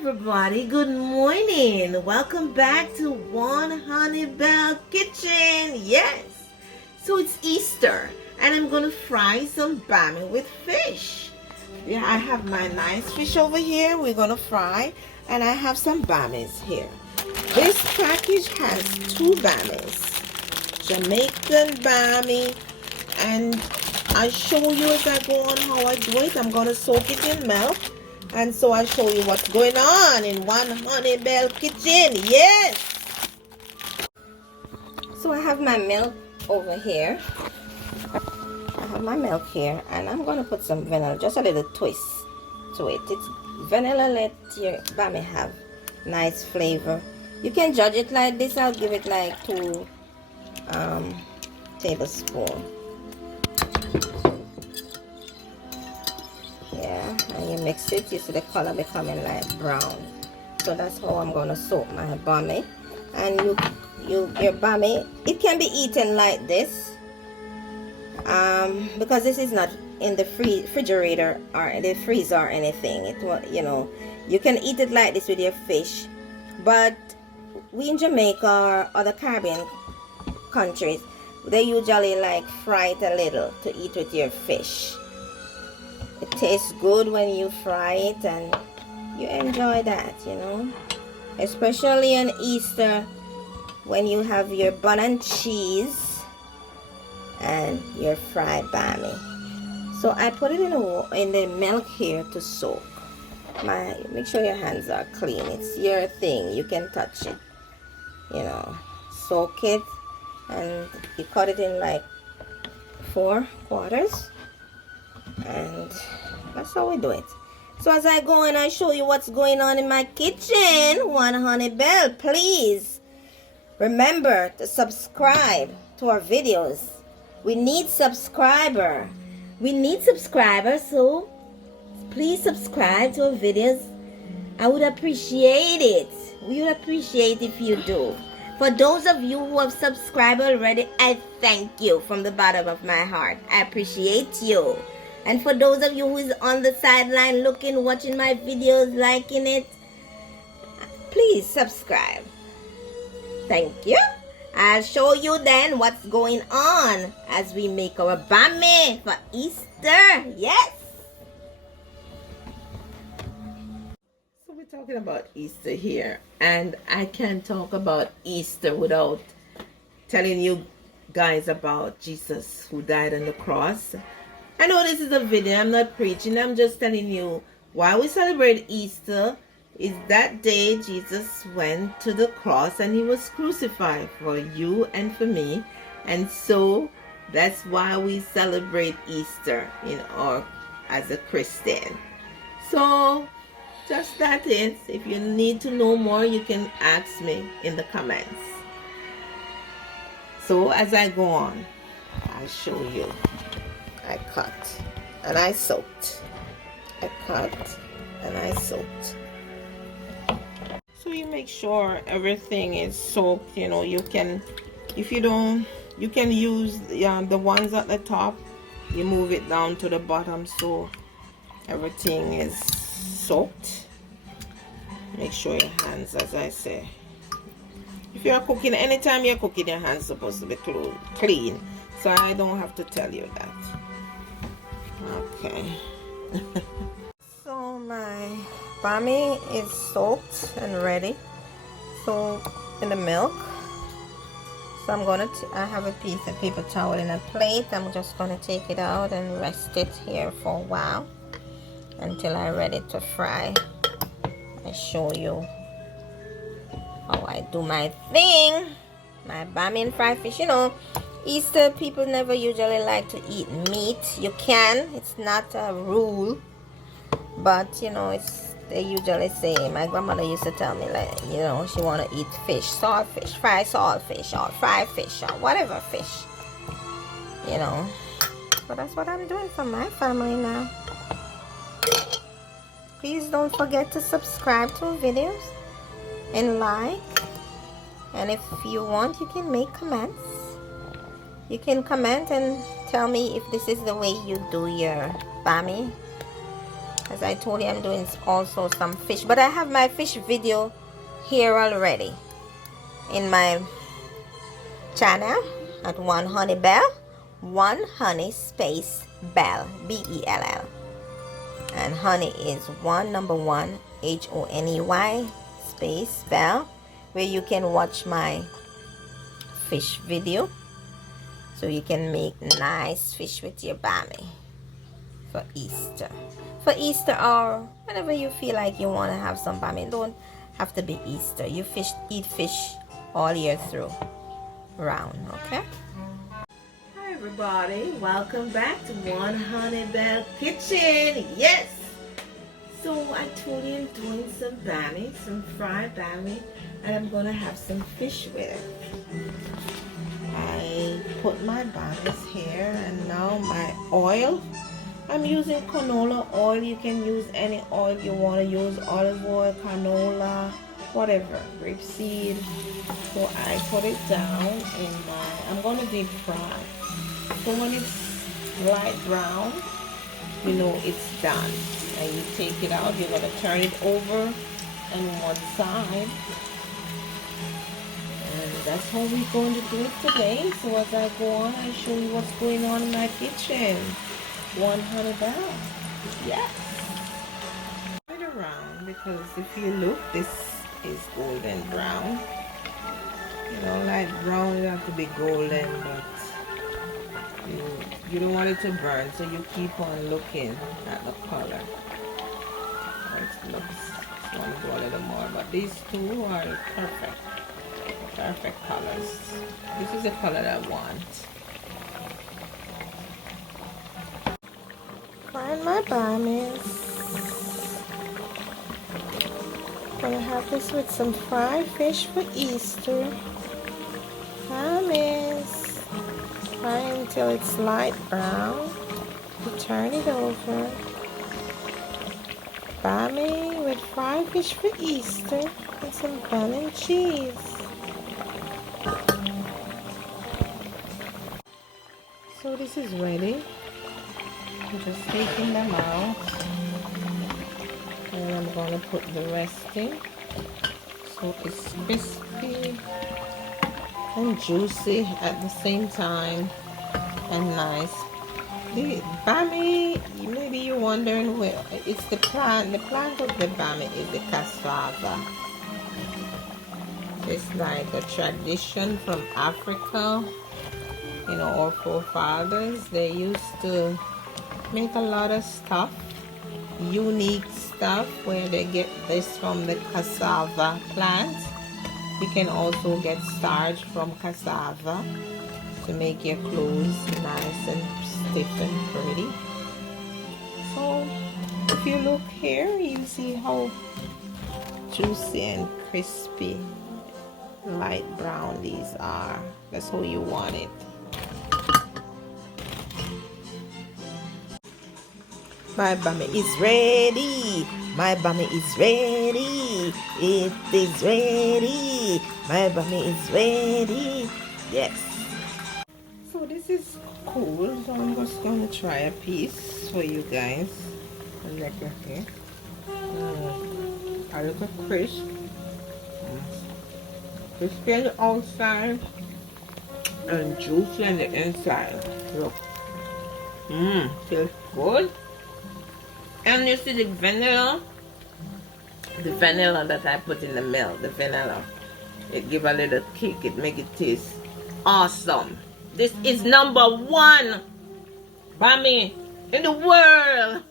everybody, good morning. Welcome back to One Honey Bell Kitchen. Yes, so it's Easter and I'm gonna fry some bami with fish. Yeah, I have my nice fish over here we're gonna fry, and I have some bamis here. This package has two bamis, Jamaican bami, and I show you as I go on how I do it. I'm gonna soak it in milk. And so I'll show you what's going on in One Honey Bell Kitchen. Yes! So I have my milk over here. I have my milk here. And I'm going to put some vanilla. Just a little twist to it. It's vanilla, let your bami have nice flavor. You can judge it like this. I'll give it like 2 tablespoons. Yeah, and you mix it, you see the color becoming like brown. So that's how I'm gonna soak my bami. And your bami, it can be eaten like this, because this is not in the refrigerator or the freezer or anything. It will, you can eat it like this with your fish. But we in Jamaica or other Caribbean countries, they usually like fry it a little to eat with your fish. It tastes good when you fry it, and you enjoy that, especially on Easter when you have your bun and cheese and your fried bami. So I put it in the milk here to soak. Make sure your hands are clean. It's your thing. You can touch it. Soak it, and you cut it in like 4 quarters. And that's how we do it. So as I go and I show you what's going on in my kitchen, One Honey Bell, please remember to subscribe to our videos. We need subscribers, so please subscribe to our videos. I would appreciate it. We would appreciate if you do. For those of you who have subscribed already, I thank you from the bottom of my heart. I appreciate you. And for those of you who is on the sideline looking, watching my videos, liking it, please subscribe. Thank you. I'll show you then what's going on as we make our bami for Easter. Yes. So we're talking about Easter here, and I can't talk about Easter without telling you guys about Jesus who died on the cross. I know this is a video, I'm not preaching, I'm just telling you why we celebrate Easter is that day Jesus went to the cross and he was crucified for you and for me. And so that's why we celebrate Easter, or as a Christian. So just that is. If you need to know more, you can ask me in the comments. So as I go on, I'll show you. I cut and I soaked. I cut and I soaked. So you make sure everything is soaked. You can, if you don't, you can use the ones at the top. You move it down to the bottom so everything is soaked. Make sure your hands, as I say, if you're cooking, anytime you're cooking, your hands are supposed to be clean. So I don't have to tell you that. Okay. So my bami is soaked and ready. So in the milk. So I have a piece of paper towel in a plate. I'm just gonna take it out and rest it here for a while until I'm ready to fry. I show you how I do my thing. My bami and fried fish. Easter people never usually like to eat meat. You can, it's not a rule, but they usually say, my grandmother used to tell me, like, she want to eat fish, saltfish, fried saltfish, or fried fish, or whatever fish, so that's what I'm doing for my family now. Please don't forget to subscribe to our videos and like, and if you want, you can make comments. You can comment and tell me if this is the way you do your bami. As I told you, I'm doing also some fish, but I have my fish video here already in my channel at One Honey Bell, One Honey space Bell, Bell, and honey is number one HONEY space Bell, where you can watch my fish video, so you can make nice fish with your Bami for Easter. For Easter, or whenever you feel like you want to have some Bami. Don't have to be Easter. You eat fish all year through round. Okay. Hi everybody, welcome back to One Honey Bell Kitchen. Yes. So I told you I'm doing some Bami, some fried Bami, and I'm gonna have some fish with it. I put my Bamis here, and now my oil. I'm using canola oil. You can use any oil you want to use, olive oil, canola, whatever, grapeseed. So I put it down in I'm going to deep fry. So when it's light brown, you know it's done. And you take it out, you're going to turn it over on one side. And that's how we're going to do it today. So as I go on, I show you what's going on in my kitchen. One Honey Bell. Yes. Right around, because if you look, this is golden brown. You know, light brown, it have to be golden, but you don't want it to burn, so you keep on looking at the color. It looks, just want to go a little more, but these two are perfect colors. This is the color I want. Find my Bamis. Gonna have this with some fried fish for Easter. Bamis. Fry until it's light brown. You turn it over. Bami with fried fish for Easter and some bun and cheese. So this is ready. I'm just taking them out, and I'm going to put the rest in, so it's crispy and juicy at the same time and nice. The Bami, maybe you're wondering where it's the plant of the Bami is the cassava. It's like a tradition from Africa. You know, our forefathers, they used to make a lot of stuff, unique stuff, where they get this from the cassava plant. You can also get starch from cassava to make your clothes nice and stiff and pretty. So if you look here, you see how juicy and crispy, light brown these are. That's how you want it. My Bami is ready. My Bami is ready. It is ready. My Bami is ready. Yes. So this is cool. So I'm just going to try a piece for you guys. Look at here. A little crisp. Crispy on the outside and juicy on the inside. Look. Feels good. And you see the vanilla that I put in the milk, the vanilla, it give a little kick, it make it taste awesome. This is #1 Bami in the world.